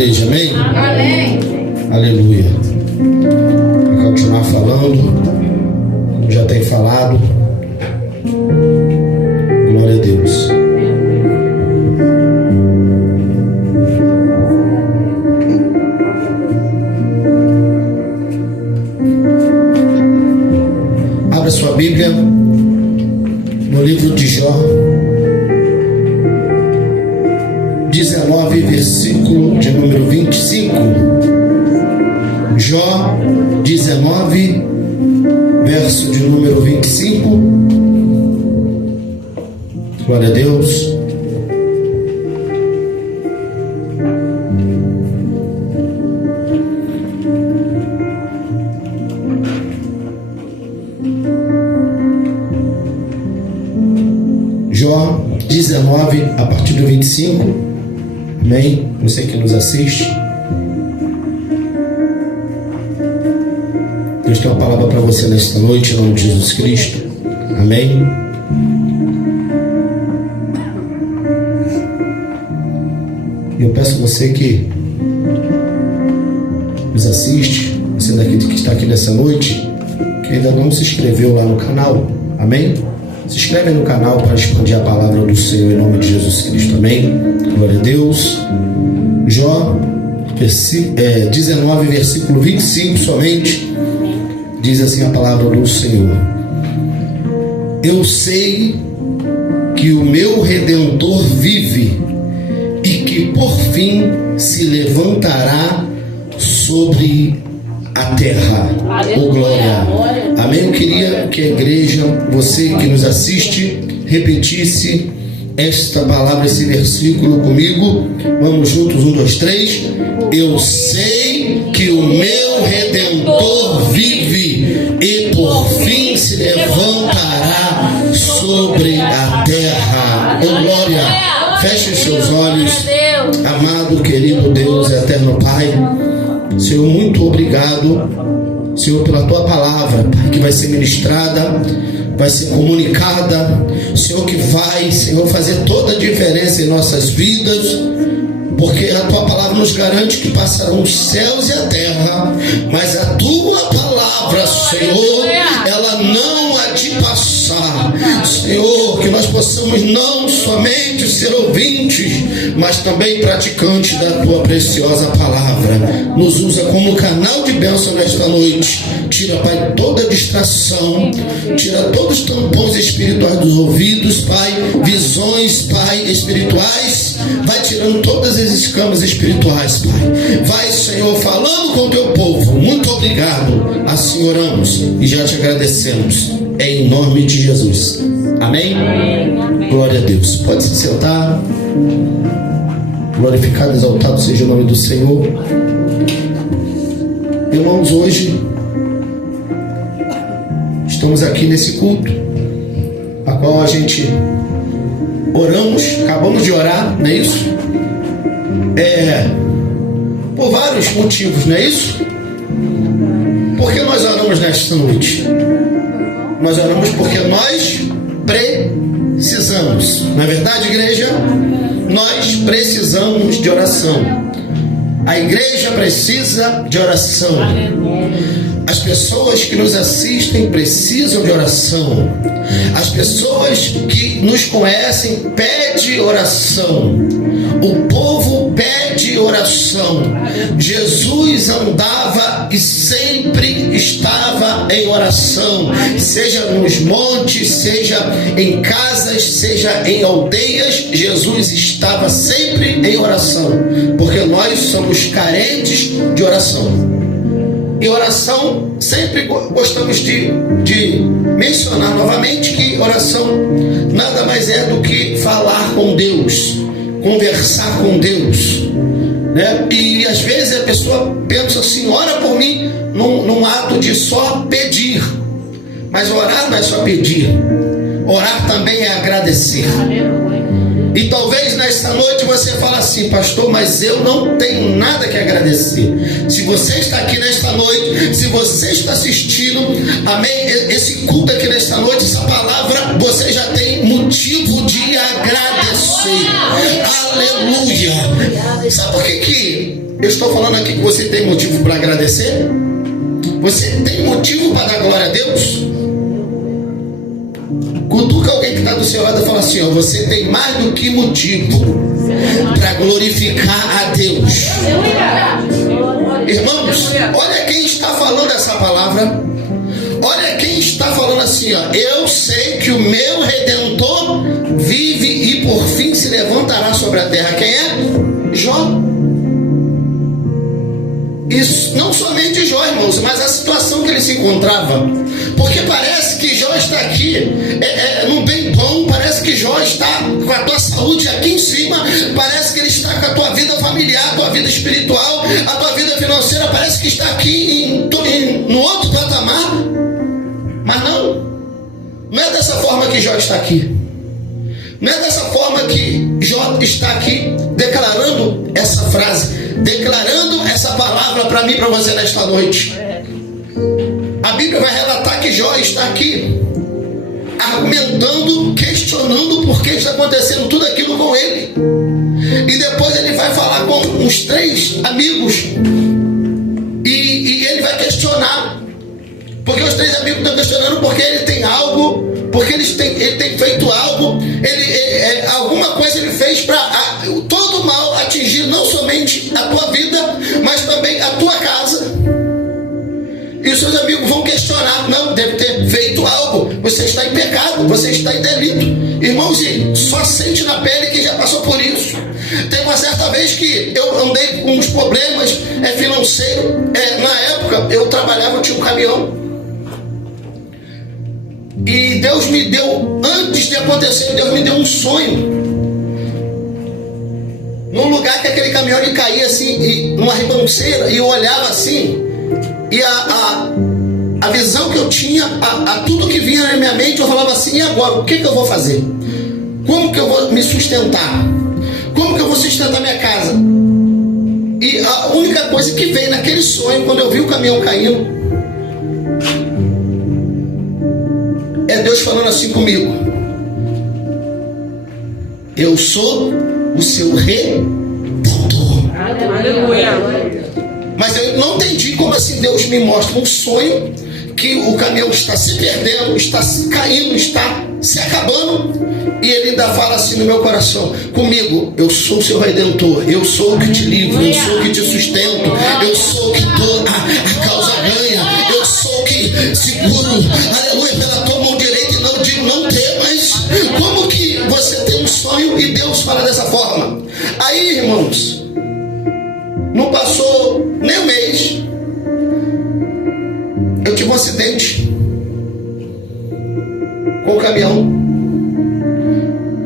igreja, amém? Amém. Aleluia. Vou continuar falando, como já tem falado. Glória a Deus. Abra sua Bíblia no livro de Jó 19, versículo de número 25. Jó 19, verso de número 25. Glória a Deus. Jó 19, a partir do 25. Amém? Você que nos assiste, Deus tem uma palavra para você nesta noite, em nome de Jesus Cristo. Amém? E eu peço a você que nos assiste, você daqui que está aqui nessa noite, que ainda não se inscreveu lá no canal, amém? Se inscreve no canal para expandir a palavra do Senhor em nome de Jesus Cristo, amém? Glória a Deus. Jó 19, versículo 25 somente, diz assim a palavra do Senhor: eu sei que o meu Redentor vive e que por fim se levantará sobre a terra. Oh, glória. Amém. Eu queria que a igreja, você que nos assiste, repetisse esta palavra, esse versículo comigo. Vamos juntos, 1, 2, 3. Eu sei que o meu Redentor vive e por fim se levantará sobre a terra. Oh, glória. Feche seus olhos. Amado, querido Deus, eterno Pai, Senhor, muito obrigado, Senhor, pela Tua palavra, Pai, que vai ser ministrada, vai ser comunicada, Senhor, que vai, Senhor, fazer toda a diferença em nossas vidas, porque a Tua palavra nos garante que passarão os céus e a terra, mas a Tua palavra, Senhor, ela não há de passar. Senhor, que nós possamos não somente ser ouvintes, mas também praticantes da Tua preciosa palavra. Nos usa como canal de bênção nesta noite. Tira, Pai, toda distração, tira todos os tampões espirituais dos ouvidos, Pai, visões, Pai, espirituais. Vai tirando todas as escamas espirituais, Pai. Vai, Senhor, falando com o Teu povo. Muito obrigado. Assim oramos e já te agradecemos. Em nome de Jesus. Amém? Amém. Glória a Deus. Pode se sentar. Glorificado, exaltado seja o nome do Senhor. Irmãos, hoje estamos aqui nesse culto, a qual a gente oramos, acabamos de orar, não é isso? Por vários motivos, não é isso? Por que nós oramos nesta noite? Nós oramos porque nós precisamos. Não é verdade, igreja? Nós precisamos de oração. A igreja precisa de oração. As pessoas que nos assistem precisam de oração. As pessoas que nos conhecem pedem oração. O povo pede oração. Jesus andava e sempre estava em oração, seja nos montes, seja em casas, seja em aldeias. Jesus estava sempre em oração, porque nós somos carentes de oração. E oração, sempre gostamos de mencionar novamente que oração nada mais é do que falar com Deus, conversar com Deus, né? E às vezes a pessoa pensa assim: ora por mim, num ato de só pedir. Mas orar não é só pedir, orar também é agradecer. E talvez nesta noite você fale assim: pastor, mas eu não tenho nada que agradecer. Se você está aqui nesta noite, se você está assistindo, amém, esse culto aqui nesta noite, essa palavra, você já tem motivo de agradecer. Aleluia. Sabe por que eu estou falando aqui que você tem motivo para agradecer? Você tem motivo para dar glória a Deus? Cutuca alguém que está do seu lado e fala assim: ó, você tem mais do que motivo para glorificar a Deus. Irmãos, olha quem está falando essa palavra. Olha quem está falando assim, ó: eu sei que o meu Redentor vive e por fim se levantará sobre a terra. Quem é? Jó. Isso, não somente Jó, irmãos, mas a situação que ele se encontrava. Porque parece que Jó está aqui num bem bom, parece que Jó está com a tua saúde aqui em cima, parece que ele está com a tua vida familiar, a tua vida espiritual, a tua vida financeira, parece que está aqui no outro patamar. Mas não é dessa forma que Jó está aqui. Não é dessa forma que Jó está aqui declarando essa frase, declarando essa palavra para mim e para você nesta noite. A Bíblia vai relatar que Jó está aqui argumentando, questionando por que está acontecendo tudo aquilo com ele. E depois ele vai falar com uns 3 amigos e ele vai questionar. Porque os 3 amigos estão questionando porque ele tem algo, porque ele tem feito algo, alguma coisa ele fez para todo mal atingir não somente a tua vida, mas também a tua casa. E os seus amigos vão questionar: não, deve ter feito algo, você está em pecado, você está em delito. Irmãos, só sente na pele quem já passou por isso. Tem uma certa vez que eu andei com uns problemas financeiros. Na época eu trabalhava, eu tinha um caminhão. E Deus me deu, antes de acontecer, Deus me deu um sonho. Num lugar que aquele caminhão ele caía assim, numa ribanceira, e eu olhava assim, e a visão que eu tinha, a tudo que vinha na minha mente, eu falava assim: e agora? O que eu vou fazer? Como que eu vou me sustentar? Como que eu vou sustentar minha casa? E a única coisa que veio naquele sonho, quando eu vi o caminhão caindo, é Deus falando assim comigo: eu sou o seu Redentor. Aleluia. Mas eu não entendi como assim Deus me mostra um sonho que o caminhão está se perdendo, está se caindo, está se acabando, e ele ainda fala assim no meu coração comigo: eu sou o seu Redentor, eu sou o que te livro, eu sou o que te sustento, eu sou o que dou a causa ganha, eu sou o que seguro, aleluia, pela tua mão direita. E não digo não ter, mas como que você tem um sonho e Deus fala dessa forma? Aí, irmãos, não passou nem um mês, eu tive um acidente com o caminhão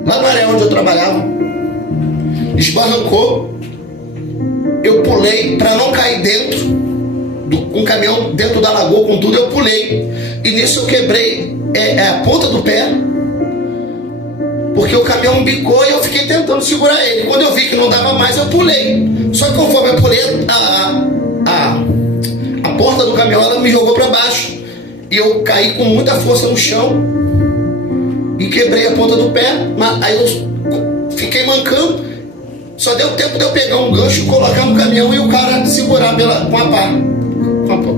lá no área onde eu trabalhava. Esbarrancou, eu pulei para não cair dentro com o caminhão dentro da lagoa, com tudo eu pulei, e nisso eu quebrei a ponta do pé, porque o caminhão bicou e eu fiquei tentando segurar ele. Quando eu vi que não dava mais, eu pulei. Só que conforme eu pulei, a porta do caminhão ela me jogou para baixo, e eu caí com muita força no chão e quebrei a ponta do pé. Aí eu fiquei mancando. Só deu tempo de eu pegar um gancho e colocar no caminhão e o cara segurar com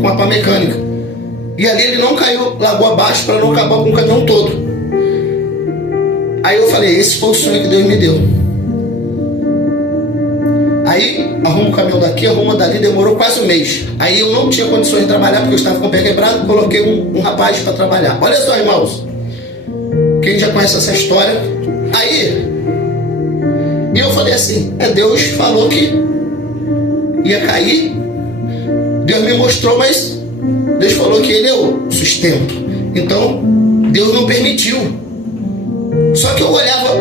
a pá mecânica. E ali ele não caiu lagoa abaixo para não acabar com o caminhão todo. Aí eu falei: esse foi o sonho que Deus me deu. Aí arrumo o caminhão daqui, arrumo dali, demorou quase um mês. Aí eu não tinha condições de trabalhar porque eu estava com o pé quebrado, coloquei um rapaz para trabalhar. Olha só, irmãos, quem já conhece essa história. Aí e eu falei assim: Deus falou que ia cair, Deus me mostrou, mas Deus falou que Ele é o sustento, então Deus não permitiu. Só que eu olhava,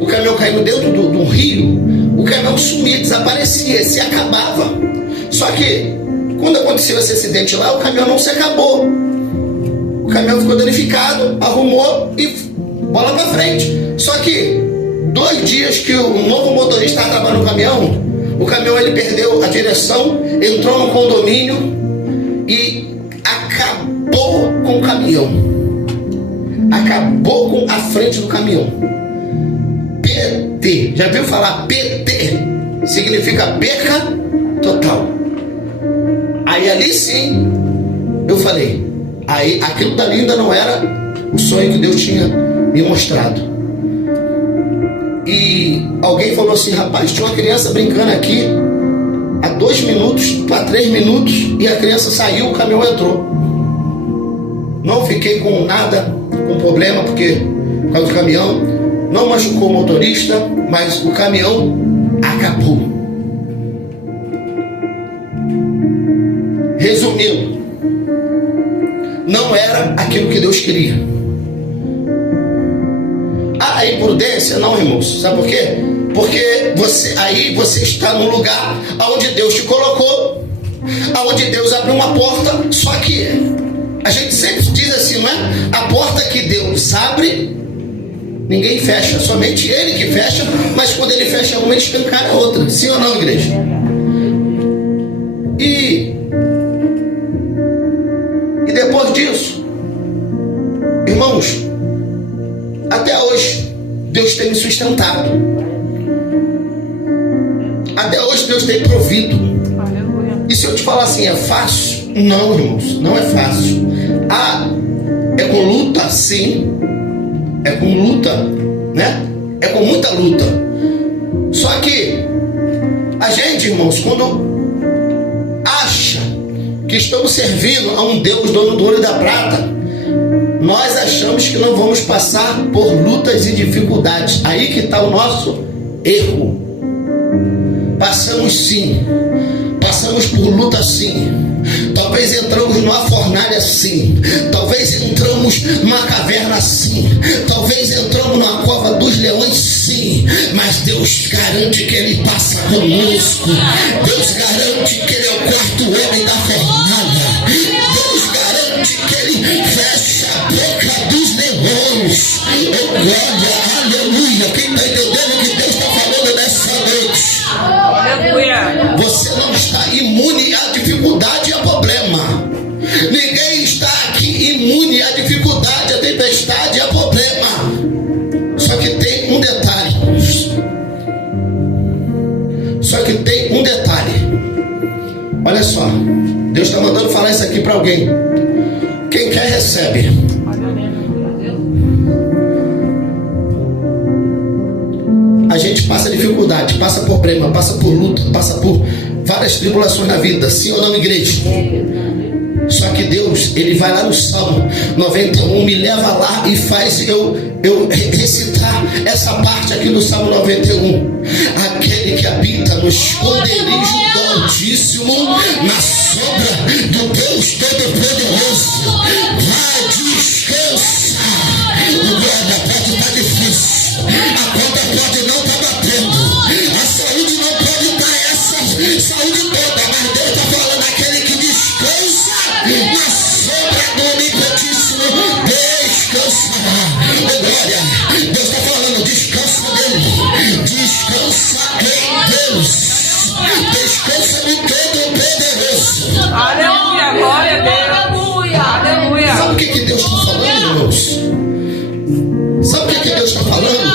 o caminhão caindo dentro de um rio, o caminhão sumia, desaparecia, se acabava. Só que quando aconteceu esse acidente lá, o caminhão não se acabou, o caminhão ficou danificado, arrumou e bola pra frente. Só que 2 dias que o novo motorista estava trabalhando no caminhão, o caminhão ele perdeu a direção, entrou no condomínio e acabou com o caminhão. Acabou com a frente do caminhão. PT. Já viu falar PT? Significa perca total. Aí ali sim, eu falei, aí aquilo dali ainda não era o sonho que Deus tinha me mostrado. E alguém falou assim, rapaz, tinha uma criança brincando aqui há 2 minutos para 3 minutos e a criança saiu, o caminhão entrou. Não fiquei com nada, com problema, porque por causa do caminhão, não machucou o motorista, mas o caminhão acabou. Resumindo, não era aquilo que Deus queria. A imprudência, não, irmãos, sabe por quê? Porque você está num lugar onde Deus te colocou, onde Deus abriu uma porta, só que a gente sempre diz assim, não é? A porta que Deus abre, ninguém fecha, somente Ele que fecha, mas quando Ele fecha uma, Ele escancara a outra. Sim ou não, igreja? E depois disso, irmãos, até hoje, Deus tem me sustentado. Até hoje, Deus tem provido. E se eu te falar assim, é fácil? Não, irmãos, não é fácil. É com luta, sim. É com luta, né? É com muita luta. Só que a gente, irmãos, quando acha que estamos servindo a um Deus dono do ouro e da prata, nós achamos que não vamos passar por lutas e dificuldades. Aí que está o nosso erro. Passamos sim. Passamos por luta sim. Talvez entramos numa fornalha sim. Talvez entramos numa caverna sim. Talvez entramos numa cova dos leões sim. Mas Deus garante que Ele passa conosco. Deus garante que Ele é o 4º homem da fornalha. Deus garante que Ele fecha a boca dos leões. Oh, glória, aleluia. Quem está entendendo o que Deus está falando nessa noite? Aleluia. Você não está imune à dificuldade e a problema. Ninguém está aqui imune à dificuldade, à tempestade e a problema. Só que tem um detalhe. Olha só, Deus está mandando falar isso aqui para alguém. Quem quer recebe. A gente passa dificuldade, passa por problema, passa por luta, passa por várias tribulações na vida, sim ou não, igreja? Só que Deus, Ele vai lá no Salmo 91, me leva lá e faz eu recitar essa parte aqui no Salmo 91. Aquele que habita no esconderijo do Altíssimo, na sombra do Deus Todo-Poderoso, vai descansar. O guarda-pode está difícil, a conta pode não estar batendo, a saúde não pode estar essa saúde toda, mas Deus está falando aquele que descansa na sombra do Onipotíssimo, descansará. Oh, glória, Deus está falando, descansa nele, descansa em Deus, descansa no Todo-Poderoso. Aleluia, glória a Deus. Aleluia. Sabe o que Deus está falando, irmãos? Sabe o que Deus está falando?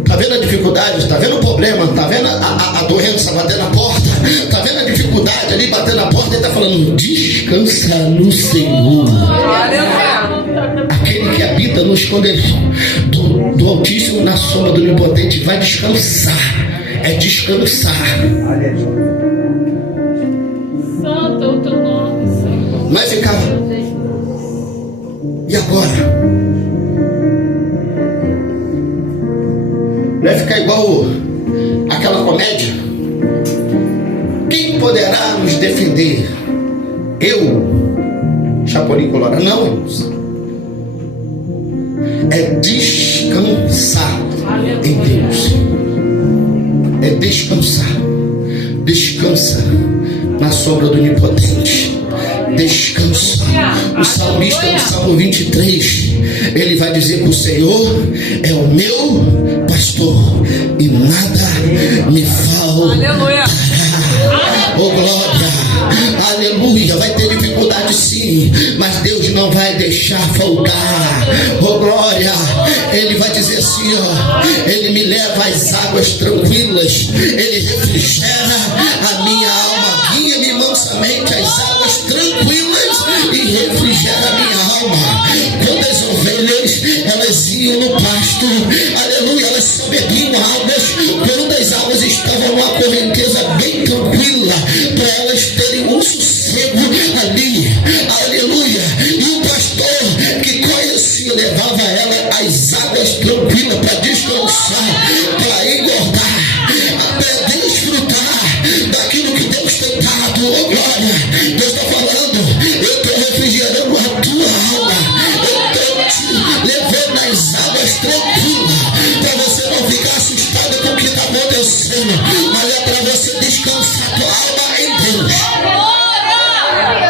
Está vendo a dificuldade? Está vendo o problema? Está vendo a doença batendo na porta? Está vendo a dificuldade ali batendo na porta? Ele está falando, descansa no Senhor. Aquele que habita no esconderijo do Altíssimo, na sombra do Onipotente, vai descansar. É descansar. Santo é o teu nome, Senhor. Vai ficar. E agora? Vai ficar igual aquela comédia. Quem poderá nos defender? Eu, Chapolin Colorado? Não, irmãos. É descansar em Deus. É descansar. Descansa na sombra do Onipotente. descansa. O salmista no Salmo 23, ele vai dizer que o Senhor é o meu pastor e nada me faltará. Aleluia. Oh glória, aleluia. Vai ter dificuldade sim, mas Deus não vai deixar faltar. Oh glória, ele vai dizer assim, ó: ele me leva às águas tranquilas, ele refrigera a minha alma, guia-me mansamente às águas tranquilas e refrigera a minha alma. Quando as ovelhas, elas iam no pasto, aleluia, elas só bebiam águas quando as águas estavam numa correnteza bem tranquila, para elas terem um sossego ali, aleluia. E o pastor que conhecia levava ela às águas tranquilas para descansar, para engordar, para desfrutar daquilo que Deus tem dado. Oh glória, Deus está falando: eu estou refrigerando a tua alma, eu estou te levando nas águas tranquilas, para você não ficar assustado com o que está acontecendo, mas é para você descansar a tua alma em Deus.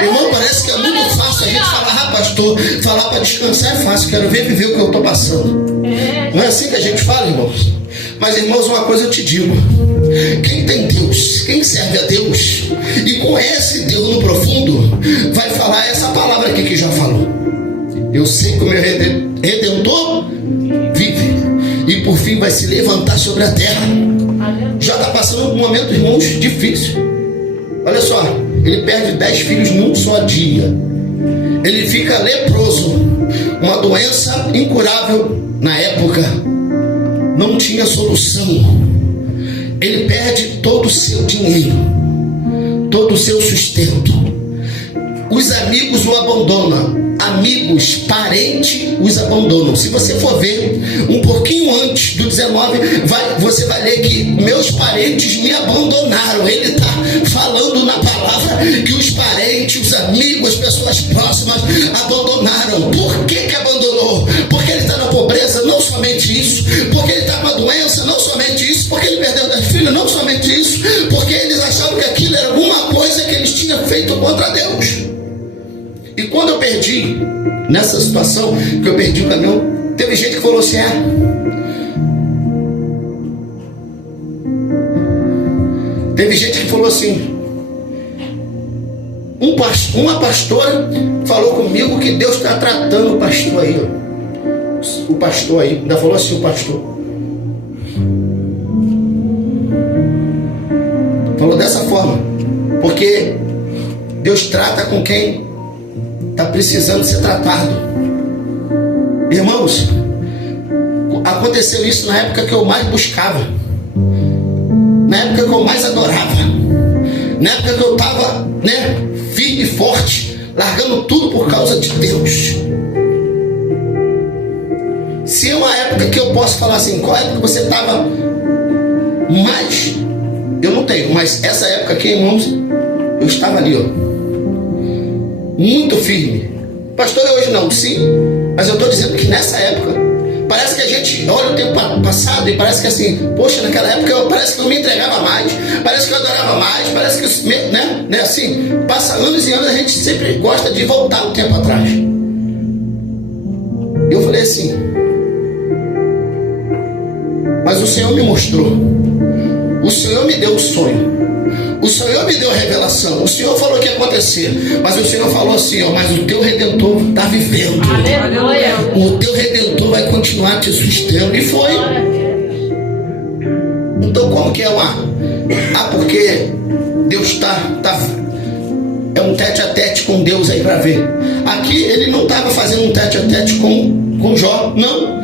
Irmão, parece que é muito fácil a gente falar: pastor, falar para descansar é fácil, quero ver viver o que eu estou passando. Não é assim que a gente fala, irmãos? Mas, irmãos, uma coisa eu te digo: quem tem Deus, quem serve a Deus e conhece Deus no profundo, vai falar essa palavra aqui que já falou: eu sei que o meu Redentor vive e por fim vai se levantar sobre a terra. Já está passando um momento, irmãos, difícil. Olha só, ele perde 10 filhos num só dia. Ele fica leproso, uma doença incurável na época, não tinha solução. Ele perde todo o seu dinheiro, todo o seu sustento. Os amigos o abandonam, amigos, parentes os abandonam. Se você for ver um pouquinho antes do 19, você vai ler que meus parentes me abandonaram. Ele está falando na palavra que os parentes, os amigos, as pessoas próximas abandonaram. Por que abandonou? Porque ele está na pobreza, não somente isso. Porque ele está com a doença, não somente isso. Porque ele perdeu 10 filhos, não somente isso. Porque eles achavam que aquilo era alguma coisa que eles tinham feito contra Deus. E quando eu perdi, nessa situação, que eu perdi o caminhão, teve gente que falou assim: teve gente que falou assim, uma pastora falou comigo que Deus está tratando o pastor aí, ó. O pastor aí, ainda falou assim, o pastor falou dessa forma, porque Deus trata com quem está precisando ser tratado. Irmãos, aconteceu isso na época que eu mais buscava, na época que eu mais adorava, na época que eu estava, firme e forte, largando tudo por causa de Deus. Se é uma época que eu posso falar assim, qual época você estava mais, eu não tenho, mas essa época aqui, irmãos, eu estava ali, ó, muito firme. Pastor, hoje não, sim, mas eu estou dizendo que nessa época, parece que a gente olha o tempo passado e parece que assim, poxa, naquela época parece que eu me entregava mais, parece que eu adorava mais, parece que, né, assim, passa anos e anos, a gente sempre gosta de voltar um tempo atrás. Eu falei assim, mas o Senhor me mostrou, o Senhor me deu o sonho, o Senhor me deu a revelação, o Senhor falou que ia acontecer, mas o Senhor falou assim, ó, mas o teu Redentor está vivendo. Aleluia. O teu Redentor vai continuar te sustentando. E foi. Então como que é lá? Porque Deus está é um tete a tete com Deus aí para ver. Aqui ele não estava fazendo um tete a tete com Jó, não.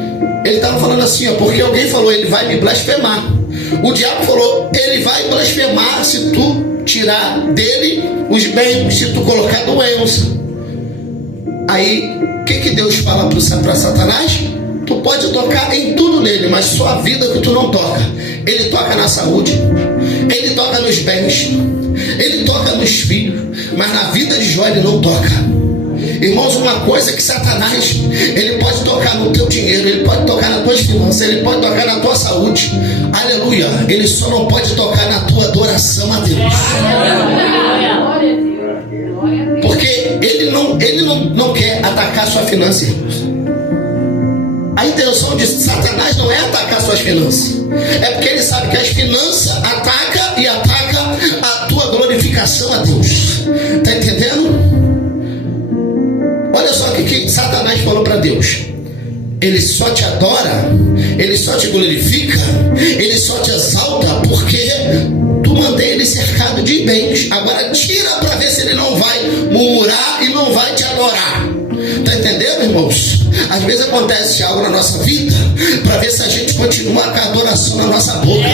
Ele estava falando assim, ó, porque alguém falou, ele vai me blasfemar. O diabo falou, ele vai blasfemar se tu tirar dele os bens, se tu colocar doença. Aí, o que Deus fala para Satanás? Tu pode tocar em tudo nele, mas só a vida que tu não toca. Ele toca na saúde, ele toca nos bens, ele toca nos filhos, mas na vida de Jó ele não toca. Irmãos, uma coisa que Satanás, ele pode tocar no teu dinheiro, ele pode tocar nas tuas finanças, ele pode tocar na tua saúde, aleluia, ele só não pode tocar na tua adoração a Deus. Porque ele não quer atacar sua finança, irmãos. A intenção de Satanás não é atacar suas finanças. É porque ele sabe que as finanças atacam a tua glorificação a Deus. Está entendendo? Olha só o que Satanás falou para Deus. Ele só te adora, ele só te glorifica, ele só te exalta porque tu mantém ele cercado de bens. Agora tira para ver se ele não vai murmurar e não vai te adorar. Está entendendo, irmãos? Às vezes acontece algo na nossa vida para ver se a gente continua com a adoração na nossa boca.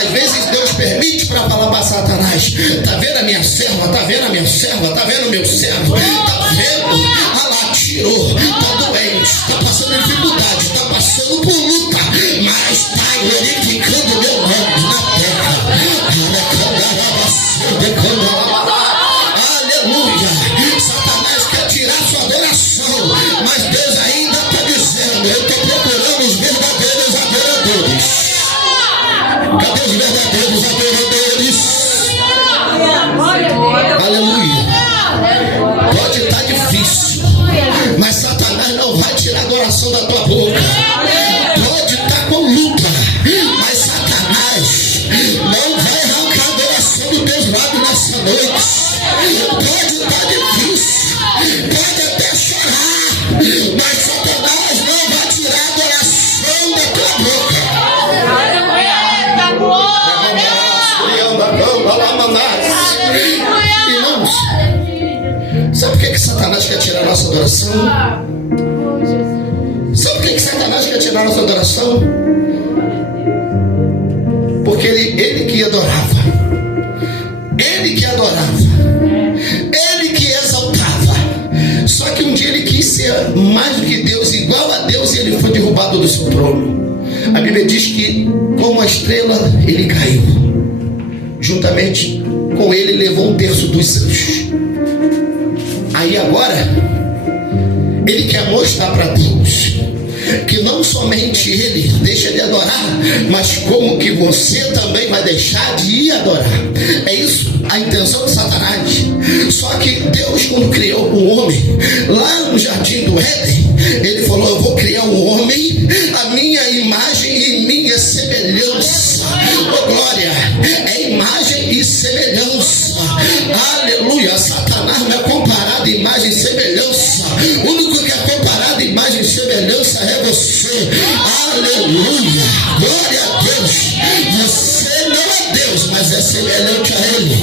Às vezes Deus permite para falar para Satanás: tá vendo a minha serva? Tá vendo a minha serva? Tá vendo o meu servo? Tá vendo? Ah lá, tirou, tá doente, tá passando dificuldade, tá passando por luta, mas tá glorificando meu nome na terra. Aleluia. Satanás quer tirar sua adoração, mas Deus ainda está dizendo: eu estou procurando os verdadeiros adoradores. Cadê os verdadeiros adoradores? Aleluia. Pode estar difícil, mas Satanás não vai tirar a adoração da tua boca. Pode estar com luta, mas Satanás não vai arrancar a adoração dos teus lábios nessa noite. Pode estar difícil, pode até chorar, mas Satanás não vai tirar a adoração da tua boca. Irmãos, sabe por que Satanás quer tirar a nossa adoração? Sabe por que Satanás quer tirar a nossa adoração? Porque ele que adorava, ele que exaltava. Só que um dia ele quis ser mais do que Deus, igual a Deus, e ele foi derrubado do seu trono. A Bíblia diz que como a estrela ele caiu. Juntamente com ele levou um terço dos anjos. Aí agora ele quer mostrar para Deus que não somente ele deixa de adorar, mas como que você também vai deixar de ir adorar. É isso a intenção de Satanás. Só que Deus, quando criou o homem lá no jardim do Éden, ele falou: eu vou criar o homem a minha imagem e minha semelhança. Oh glória, é imagem e semelhança. Aleluia. Satanás não é comparado a imagem e semelhança. O único que é comparado a imagem e semelhança é você. Aleluia. Glória a Deus. Você não é Deus, mas é semelhante a Ele.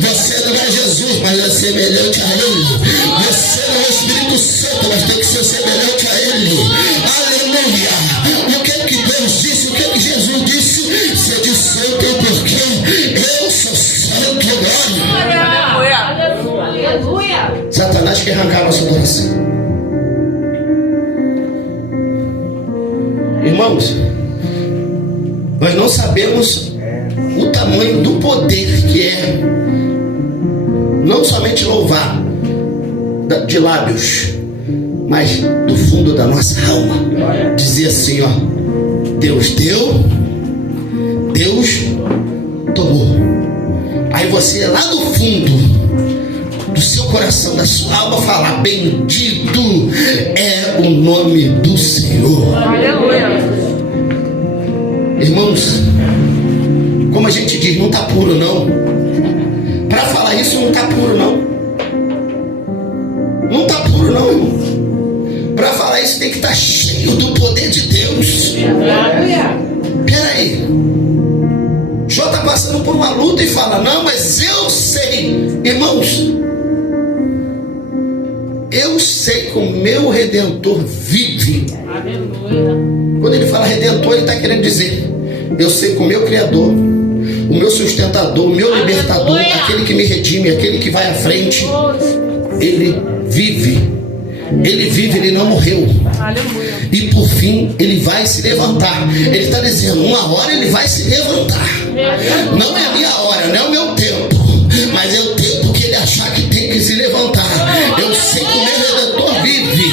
Você não é Jesus, mas é semelhante a Ele. Você não é o Espírito Santo, mas tem que ser semelhante a Ele. Aleluia. O que Deus disse? O que Jesus disse? Sede santo porque eu sou santo. Glória. Aleluia. Satanás quer arrancar a nossa adoração. Irmãos, nós não sabemos o tamanho do poder que é não somente louvar de lábios, mas do fundo da nossa alma. Dizer assim, ó: Deus deu, Deus tomou. Aí você lá do fundo do seu coração, da sua alma, falar: bendito é o nome do Senhor. Aleluia. Irmãos, como a gente diz, não está puro não. Para falar isso não está puro não. Não está puro não, irmão. Para falar isso tem que estar cheio do poder de Deus. Peraí, Jó está passando por uma luta e fala: não, mas eu sei. Irmãos, eu sei que o meu Redentor vive. Aleluia. Quando ele fala Redentor, ele está querendo dizer: eu sei que o meu Criador, o meu sustentador, o meu libertador, aquele que me redime, aquele que vai à frente, ele vive. Ele vive, ele não morreu. Aleluia. E por fim ele vai se levantar. Ele está dizendo: uma hora ele vai se levantar. Não é a minha hora, não é o meu tempo, mas é o tempo que ele achar que tem que se levantar. Eu sei que o meu Redentor vive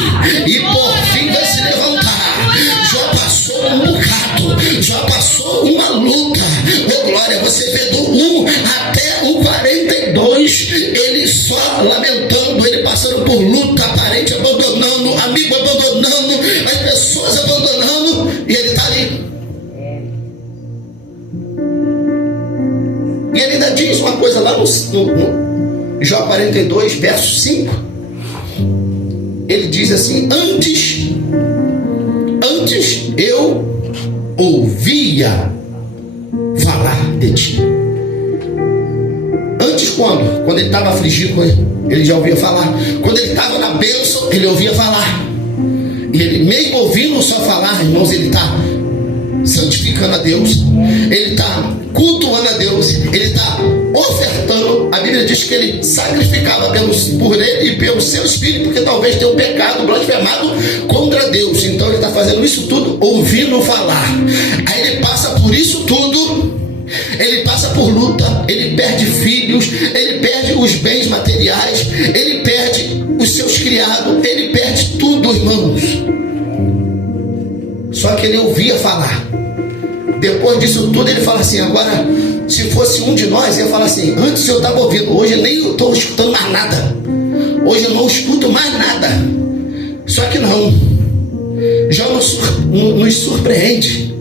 e por fim vai se levantar. Já passou um bocado, já passou uma luta. Oh glória, você vê do 1 até o 42, ele só lamentando, ele passando passando por luta, parente abandonando, amigo abandonando, as pessoas abandonando, e ele está ali. E ele ainda diz uma coisa lá no Jó 42, verso 5. Ele diz assim: antes eu ouvia falar de ti. Antes quando? Quando ele estava afligido, ele já ouvia falar. Quando ele estava na bênção, ele ouvia falar. E ele, mesmo ouvindo só falar, irmãos, ele está santificando a Deus, ele está cultuando a Deus, ele está ofertando. A Bíblia diz que ele sacrificava por ele e pelo seu espírito, porque talvez tenha um pecado blasfemado contra Deus. Então ele está fazendo isso tudo ouvindo falar. Aí ele passa por isso tudo, ele passa por luta, ele perde filhos, ele perde os bens materiais, ele perde os seus criados, ele perde tudo, irmãos. Só que ele ouvia falar. Depois disso tudo ele fala assim: agora, se fosse um de nós, ia falar assim: antes eu estava ouvindo, hoje eu nem estou escutando mais nada, hoje eu não escuto mais nada. Só que não, já nos surpreende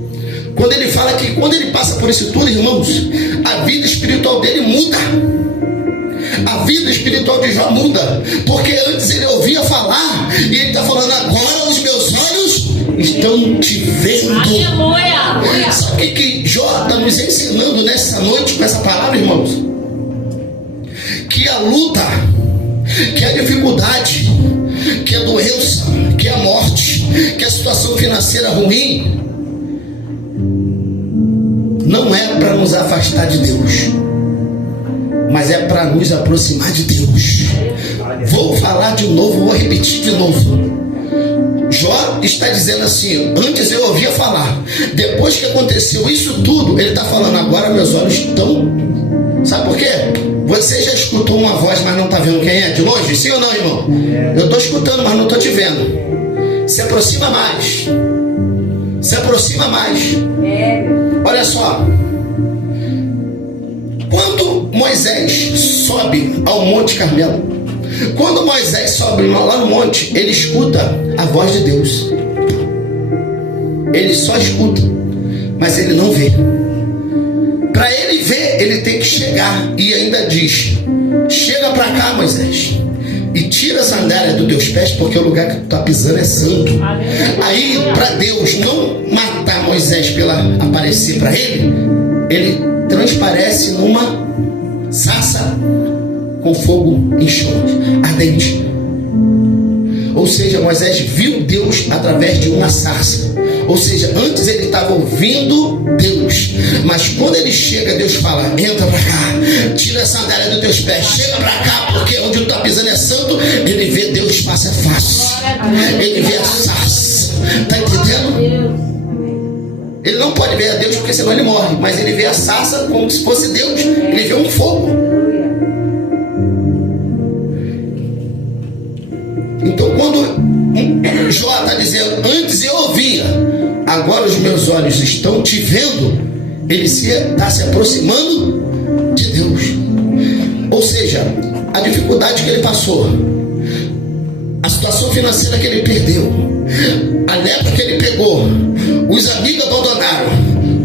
quando ele fala que quando ele passa por isso tudo, irmãos, a vida espiritual dele muda. A vida espiritual de Jó muda, porque antes ele ouvia falar, e ele está falando: agora os meus olhos estão te vendo. Aleluia. Sabe o que Jó está nos ensinando nessa noite com essa palavra, irmãos? Que a luta, que a dificuldade, que a doença, que a morte, que a situação financeira ruim não é para nos afastar de Deus, mas é para nos aproximar de Deus. Vou falar de novo, vou repetir de novo. Jó está dizendo assim: antes eu ouvia falar, depois que aconteceu isso tudo, ele está falando: agora meus olhos estão. Sabe por quê? Você já escutou uma voz, mas não está vendo quem é? De longe? Sim ou não, irmão? Eu estou escutando, mas não estou te vendo. Se aproxima mais. Se aproxima mais. Olha só. Quando Moisés sobe ao Monte Carmelo, quando Moisés sobe lá no monte, ele escuta a voz de Deus. Ele só escuta, mas ele não vê. Para ele ver, ele tem que chegar. E ainda diz: chega para cá, Moisés, e tira a sandália dos teus pés, porque o lugar que tu está pisando é santo. Aí, para Deus não matar Moisés pela aparecer para ele, ele transparece numa sarça com fogo em chamas ardente. Ou seja, Moisés viu Deus através de uma sarça. Ou seja, antes ele estava ouvindo Deus, mas quando ele chega, Deus fala: entra para cá, tira a sandália dos teus pés, chega para cá, porque onde tu está pisando é santo. Ele vê Deus face a face, ele vê a sarça. Está entendendo? Ele não pode ver a Deus, porque senão ele morre, mas ele vê a sarça como se fosse Deus. Ele vê um fogo. Então, quando Jó está dizendo: antes eu ouvia, agora os meus olhos estão te vendo, ele está se aproximando de Deus. Ou seja, a dificuldade que ele passou, a situação financeira que ele perdeu, a lepra que ele pegou, os amigos abandonaram,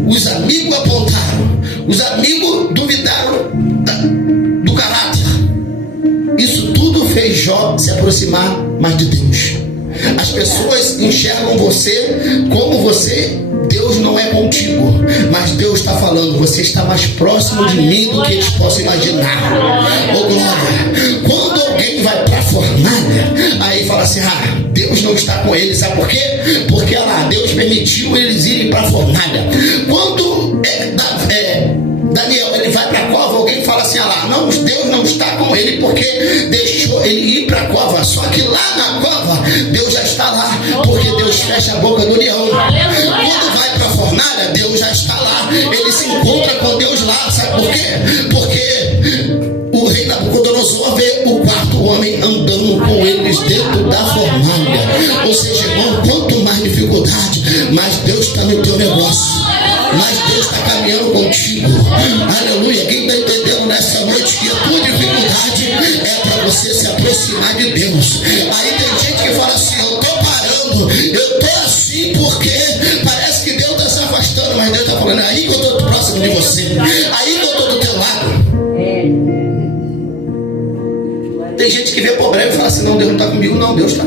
os amigos apontaram, os amigos duvidaram do caráter. Isso tudo fez Jó se aproximar mais de Deus. As pessoas enxergam você como você. Deus não é contigo, mas Deus está falando: você está mais próximo de mim do que eles possam imaginar. Oh glória! Quando alguém vai para a fornalha, aí fala assim: Deus não está com eles. Sabe por quê? Porque lá Deus permitiu eles irem para a fornalha. Quando Daniel ele vai para a cova, alguém fala assim: não, Deus não está com ele porque deixou ele ir para a cova. Só que lá na cova Deus já está lá, porque Deus fecha a boca do leão. Quando vai para a fornalha, Deus já está lá. Ele se encontra com Deus lá. Sabe por quê? Porque o rei Nabucodonosor vê o quarto homem andando com eles dentro da fornalha. Ou seja, irmão, quanto mais dificuldade, mais Deus está no teu negócio, mas Deus está caminhando contigo. Aleluia. Quem está entendendo nessa noite que a tua dificuldade é para você se aproximar de Deus. Aí tem gente que fala assim: eu estou parando, eu estou assim porque parece que Deus está se afastando, mas Deus está falando: aí que eu estou próximo de você, aí que eu estou do teu lado. Tem gente que vê problema e fala assim: não, Deus não está comigo. Não, Deus está.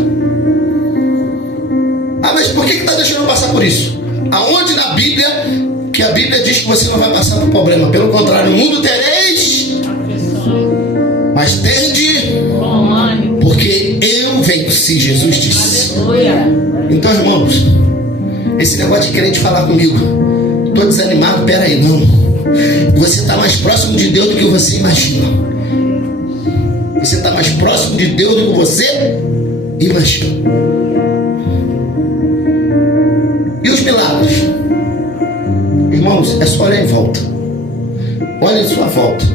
Ah, mas por que está deixando eu passar por isso? Aonde na Bíblia que a Bíblia diz que você não vai passar por problema? Pelo contrário, no mundo tereis, mas tende, porque eu venci, Jesus disse. Então, irmãos, esse negócio de crente falar comigo: estou desanimado, peraí, não. Você está mais próximo de Deus do que você imagina. Você está mais próximo de Deus do que você imagina. E os milagres? Irmãos, é só olhar em volta. Olha em sua volta.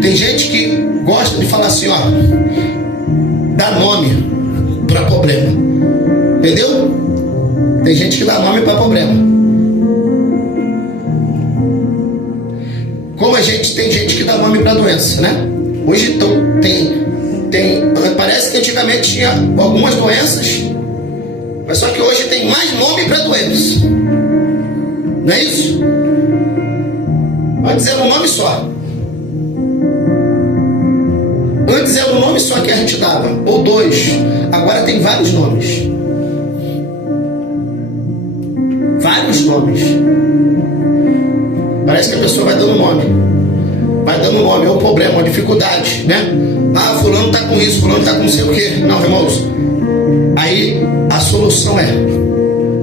Tem gente que gosta de falar assim, ó, dá nome para problema. Entendeu? Tem gente que dá nome para problema. Como tem gente que dá nome para doença, né? Hoje parece que antigamente tinha algumas doenças, mas só que hoje tem mais nome para doença. Não é isso? Antes era um nome só. Antes era um nome só que a gente dava, ou dois. Agora tem vários nomes. Vários nomes. Parece que a pessoa vai dando nome. Vai dando nome, é um problema, uma dificuldade, né? Ah, fulano está com isso, fulano está com não sei o quê. Não, irmãos. Aí a solução é: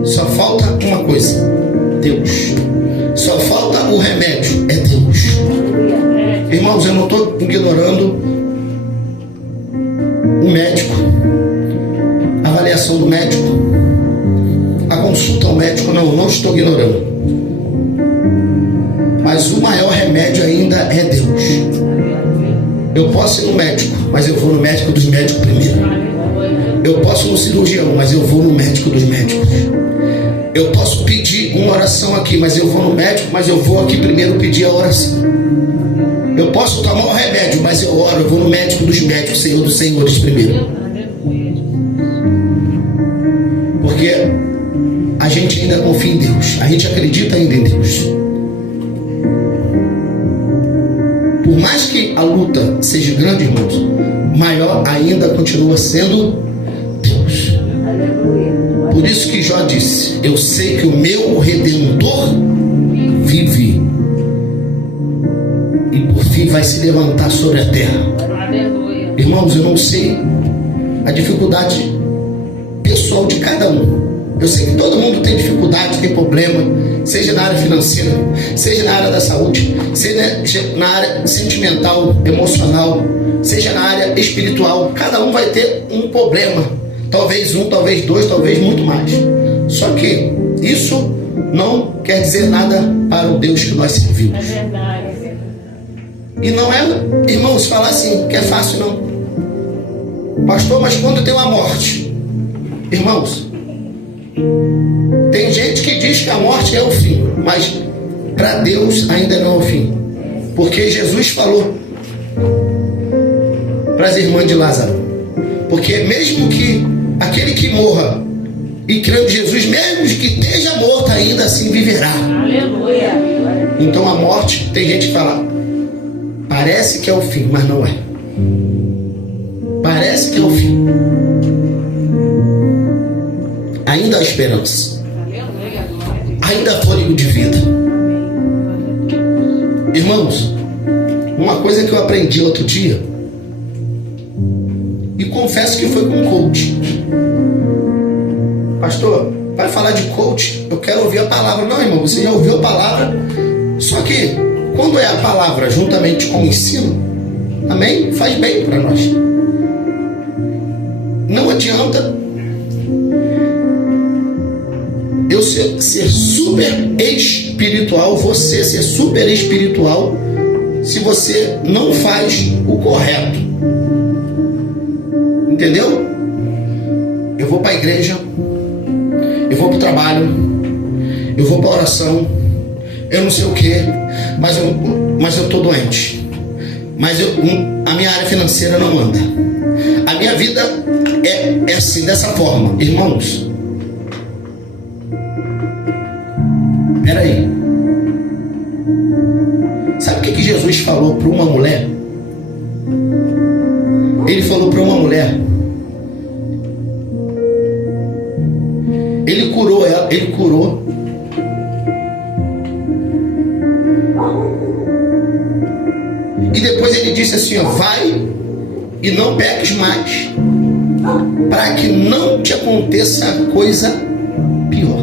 só falta uma coisa: Deus. Só falta o remédio, é Deus. Irmãos, eu não estou ignorando o médico, a avaliação do médico, a consulta ao médico, não estou ignorando. Mas o maior remédio ainda é Deus. Eu posso ir no médico, mas eu vou no médico dos médicos primeiro. Eu posso ir no cirurgião, mas eu vou no médico dos médicos. Eu posso pedir uma oração aqui, mas eu vou no médico, mas eu vou aqui primeiro pedir a oração. Eu posso tomar o remédio, mas eu oro, eu vou no médico dos médicos, Senhor dos senhores primeiro. Porque a gente ainda confia em Deus, a gente acredita ainda em Deus. Por mais que a luta seja grande, irmãos, maior ainda continua sendo Deus. Por isso que Jó disse: eu sei que o meu Redentor vive e por fim vai se levantar sobre a terra. Irmãos, eu não sei a dificuldade pessoal de cada um. Eu sei que todo mundo tem dificuldade, tem problema, seja na área financeira, seja na área da saúde, seja na área sentimental, emocional, seja na área espiritual. Cada um vai ter um problema. Talvez um, talvez dois, talvez muito mais. Só que isso não quer dizer nada para o Deus que nós servimos. É verdade. E não é, irmãos, falar assim que é fácil, não. Pastor, mas quando tem uma morte? Irmãos, tem gente que diz que a morte é o fim, mas para Deus ainda não é o fim. Porque Jesus falou para as irmãs de Lázaro: porque mesmo que aquele que morra e crê em Jesus, mesmo que esteja morto, ainda assim viverá. Aleluia. Então a morte, tem gente que fala, parece que é o fim, mas não é. Parece que é o fim. Ainda há esperança. Ainda há fôlego de vida. Irmãos, uma coisa que eu aprendi outro dia, e confesso que foi com coach. Pastor, vai falar de coach? Eu quero ouvir a palavra. Não, irmão, você já ouviu a palavra. Só que quando é a palavra juntamente com o ensino, amém? Faz bem para nós. Não adianta eu ser super espiritual, você ser super espiritual, se você não faz o correto. Entendeu? Eu vou para a igreja, eu vou para o trabalho, eu vou para a oração, eu não sei o que, mas eu estou doente. mas a minha área financeira não anda. A minha vida é assim, dessa forma. Irmãos, peraí. Sabe o que Jesus falou para uma mulher? Ele falou para uma mulher. Ele curou ela, ele curou. E depois ele disse assim, ó, vai e não peques mais, para que não te aconteça coisa pior.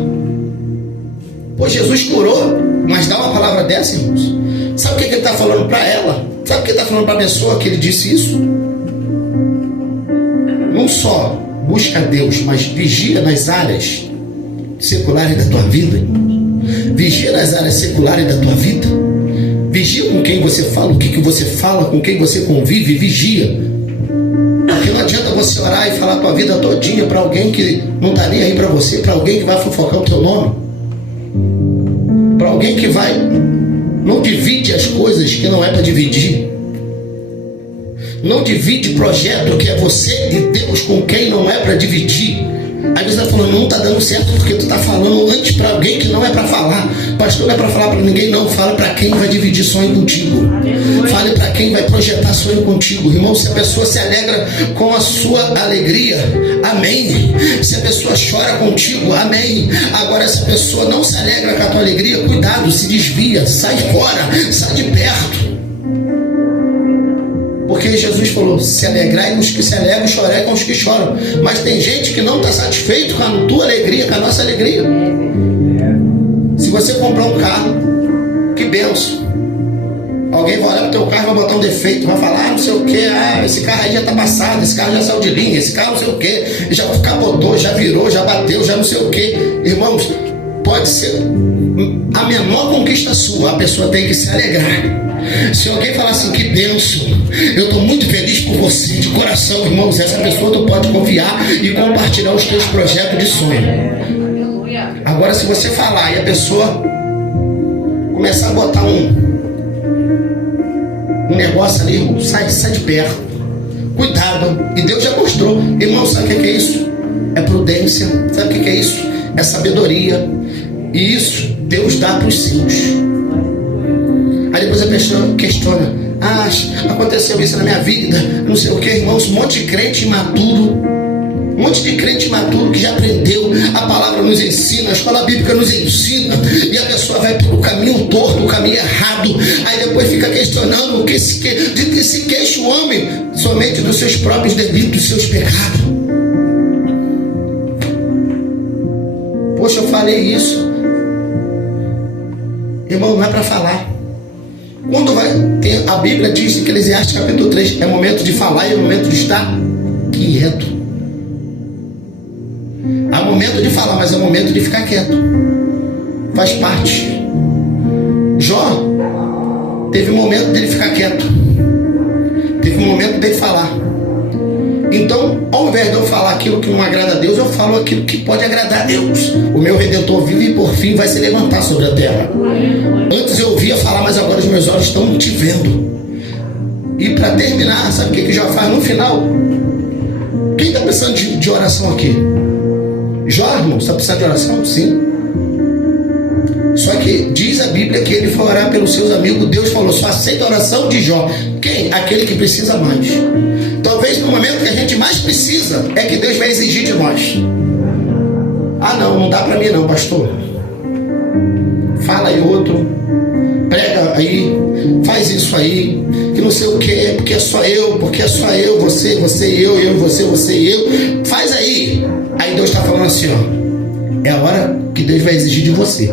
Pô, Jesus curou, mas dá uma palavra dessa, irmãos. Sabe o que ele está falando para ela? Sabe o que ele está falando para a pessoa que ele disse isso? Não só busca Deus, mas vigia nas áreas seculares da tua vida. Vigia nas áreas seculares da tua vida. Vigia com quem você fala, o que você fala, com quem você convive. Vigia. Porque não adianta você orar e falar a tua vida todinha para alguém que não está nem aí para você, para alguém que vai fofocar o teu nome, para alguém que vai... Não divide as coisas que não é para dividir. Não divide projeto que é você e Deus com quem não é para dividir. Às vezes está falando, não está dando certo porque tu está falando antes para alguém que não é para falar. Pastor, não é para falar para ninguém, não. Fala para quem vai dividir sonho contigo. Fale para quem vai projetar sonho contigo. Irmão, se a pessoa se alegra com a sua alegria, amém. Se a pessoa chora contigo, amém. Agora, se a pessoa não se alegra com a tua alegria, cuidado, se desvia, sai fora, sai de perto. Porque Jesus falou, se alegrai com os que se alegram, chorai com os que choram. Mas tem gente que não está satisfeito com a tua alegria, com a nossa alegria. Se você comprar um carro, que benção. Alguém vai olhar para o teu carro e vai botar um defeito, vai falar, não sei o que, esse carro aí já está passado, esse carro já saiu de linha, esse carro não sei o que, já capotou, já virou, já bateu, já não sei o que. Irmãos, pode ser a menor conquista sua, a pessoa tem que se alegrar. Se alguém falar assim, que bênção, eu estou muito feliz por você, de coração, irmãos, essa pessoa tu pode confiar e compartilhar os teus projetos de sonho. Agora, se você falar e a pessoa começar a botar um negócio ali, irmão, sai de perto. Cuidado. E Deus já mostrou. Irmão, sabe o que é isso? É prudência. Sabe o que é isso? É sabedoria. E isso Deus dá para os seus. Aí depois a pessoa questiona, aconteceu isso na minha vida, não sei o que, irmãos, um monte de crente imaturo, que já aprendeu, a palavra nos ensina, a escola bíblica nos ensina, e a pessoa vai pelo caminho torto, o caminho errado, aí depois fica questionando de que se queixa o homem somente dos seus próprios delitos, dos seus pecados. Poxa, eu falei isso. Irmão, não é para falar. Quando a Bíblia diz em Eclesiastes capítulo 3, é momento de falar e é momento de estar quieto. Há momento de falar, mas é momento de ficar quieto. Faz parte. Jó teve um momento dele ficar quieto. Teve um momento dele falar. Então, ao invés de eu falar aquilo que não agrada a Deus, eu falo aquilo que pode agradar a Deus. O meu Redentor vive e por fim vai se levantar sobre a terra. Antes eu ouvia falar, mas agora os meus olhos estão te vendo. E para terminar, sabe o que Jó faz no final? Quem está precisando de oração aqui? Jó, irmão, está precisando de oração? Sim. Só que diz a Bíblia que ele foi orar pelos seus amigos. Deus falou, só aceita a oração de Jó. Quem? Aquele que precisa mais. Talvez no momento que a gente mais precisa é que Deus vai exigir de nós. Não dá para mim não, pastor. Fala aí outro, prega aí, faz isso aí, que não sei o que, porque é só eu, você, eu, você, eu. Faz aí. Aí Deus está falando assim, ó, é a hora que Deus vai exigir de você.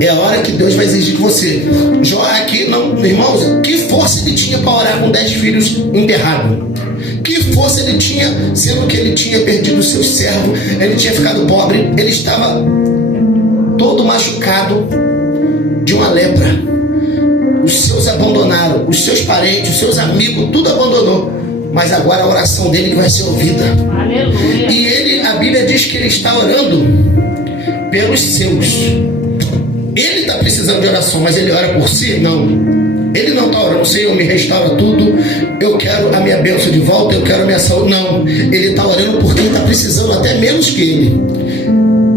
É a hora que Deus vai exigir de você. Jó aqui, não, irmãos, que força ele tinha para orar com 10 filhos enterrados? Que força ele tinha, sendo que ele tinha perdido os seus servos, ele tinha ficado pobre, ele estava todo machucado de uma lepra. Os seus abandonaram, os seus parentes, os seus amigos, tudo abandonou. Mas agora a oração dele vai ser ouvida. Aleluia. E ele, a Bíblia diz que ele está orando pelos seus. Ele está precisando de oração, mas ele ora por si? Não. Ele não está orando, Senhor, me restaura tudo, eu quero a minha bênção de volta, eu quero a minha saúde. Não, ele está orando por quem está precisando até menos que ele.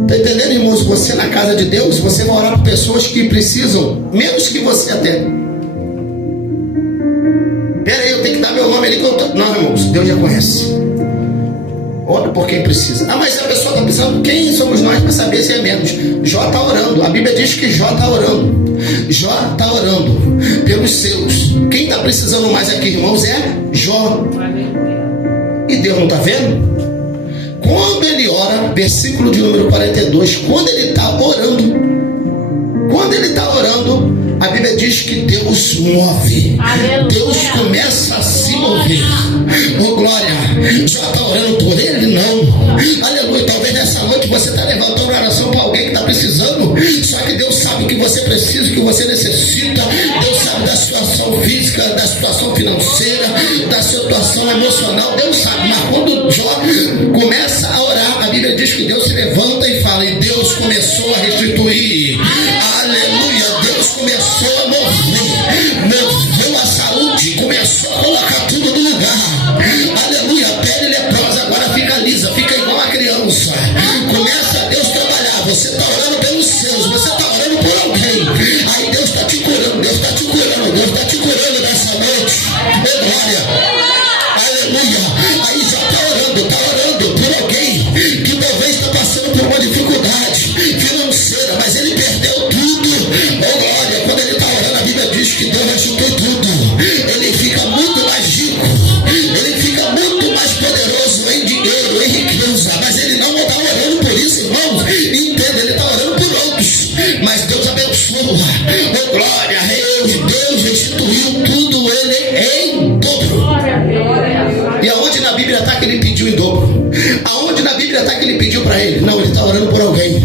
Está entendendo, irmãos? Você na casa de Deus, você vai orar por pessoas que precisam menos que você até. Pera aí, eu tenho que dar meu nome ali. Não, irmãos, Deus já conhece. Ora por quem precisa. Ah, mas se a pessoa está precisando, quem somos nós para saber se é menos? Jó está orando. A Bíblia diz que Jó está orando. Jó está orando pelos seus. Quem está precisando mais aqui, irmãos, é Jó. E Deus não está vendo? Quando ele ora, versículo de número 42, quando ele está orando, a Bíblia diz que Deus move. Aleluia. Deus começa a se mover. Oh, glória. Já está orando por ele? Não. Aleluia. Talvez nessa noite você está levantando oração para alguém que está precisando. Só que Deus sabe o que você precisa, o que você necessita. Deus sabe da situação física, da situação financeira, da situação emocional. Deus sabe. Mas quando Jó começa a orar, a Bíblia diz que Deus se levanta e fala. E Deus começou a restituir. Aleluia. Deus começou a moveu a saúde, começou a colocar tudo no lugar. Aleluia, a pele leprosa agora fica lisa, fica igual a criança. Começa a Deus trabalhar. Você está orando pelos seus, você está orando por alguém. Aí Deus está te curando, Deus está te curando, Deus está te curando nessa noite. Oh, glória. Aleluia. Aí já está orando por alguém que talvez está passando por uma dificuldade financeira, mas ele perdeu tudo. Oh, glória. Quando ele está orando, a Bíblia diz que Deus restitui tudo. Ele fica muito mais rico, ele fica muito mais poderoso em dinheiro, em riqueza. Mas ele não está orando por isso, irmãos. Entenda, ele está orando por outros, mas Deus abençoa. Oh, glória. Deus restituiu tudo ele em dobro. E aonde na Bíblia está que ele pediu em dobro? Aonde na Bíblia está que ele pediu para ele? Não, ele está orando por alguém.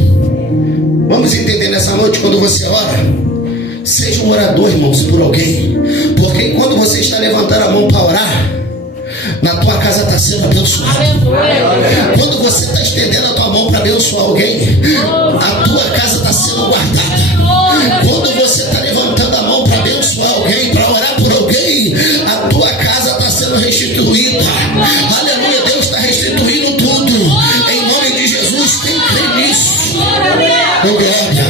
Vamos entender nessa noite, quando você ora, seja um orador, irmãos, por alguém. Porque quando você está levantando a mão para orar, na tua casa está sendo abençoado. Quando você está estendendo a tua mão para abençoar alguém, a tua casa está sendo guardada. Quando você está levantando a mão para abençoar alguém, para orar por alguém, a tua casa está sendo restituída. Aleluia, Deus está restituindo tudo. Em nome de Jesus, quem crê nisso? Oh, glória.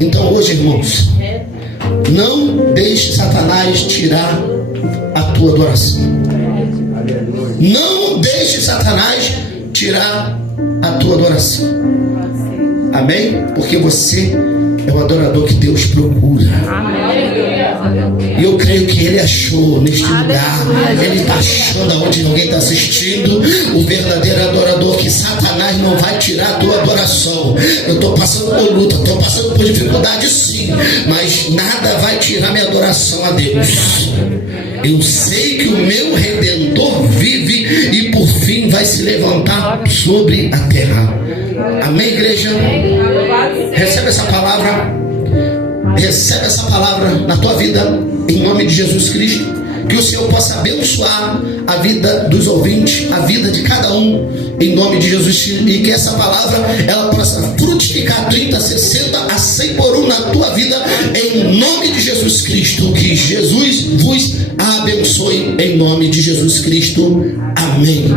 Então hoje, irmãos, não deixe Satanás tirar a tua adoração. Não deixe Satanás tirar a tua adoração. Amém? Porque você é o adorador que Deus procura. E eu creio que ele achou neste lugar. Ele está achando aonde alguém está assistindo. O verdadeiro adorador, que Satanás não vai tirar a tua adoração. Eu estou passando por luta, estou passando por dificuldade, sim, mas nada vai tirar minha adoração a Deus. Eu sei que o meu Redentor vive e por fim vai se levantar sobre a terra. Amém, igreja? Recebe essa palavra. Recebe essa palavra na tua vida, em nome de Jesus Cristo. Que o Senhor possa abençoar a vida dos ouvintes, a vida de cada um, em nome de Jesus Cristo. E que essa palavra, ela possa frutificar 30, 60, a 100 por 1 na tua vida, em nome de Jesus Cristo. Que Jesus vos abençoe, em nome de Jesus Cristo. Amém.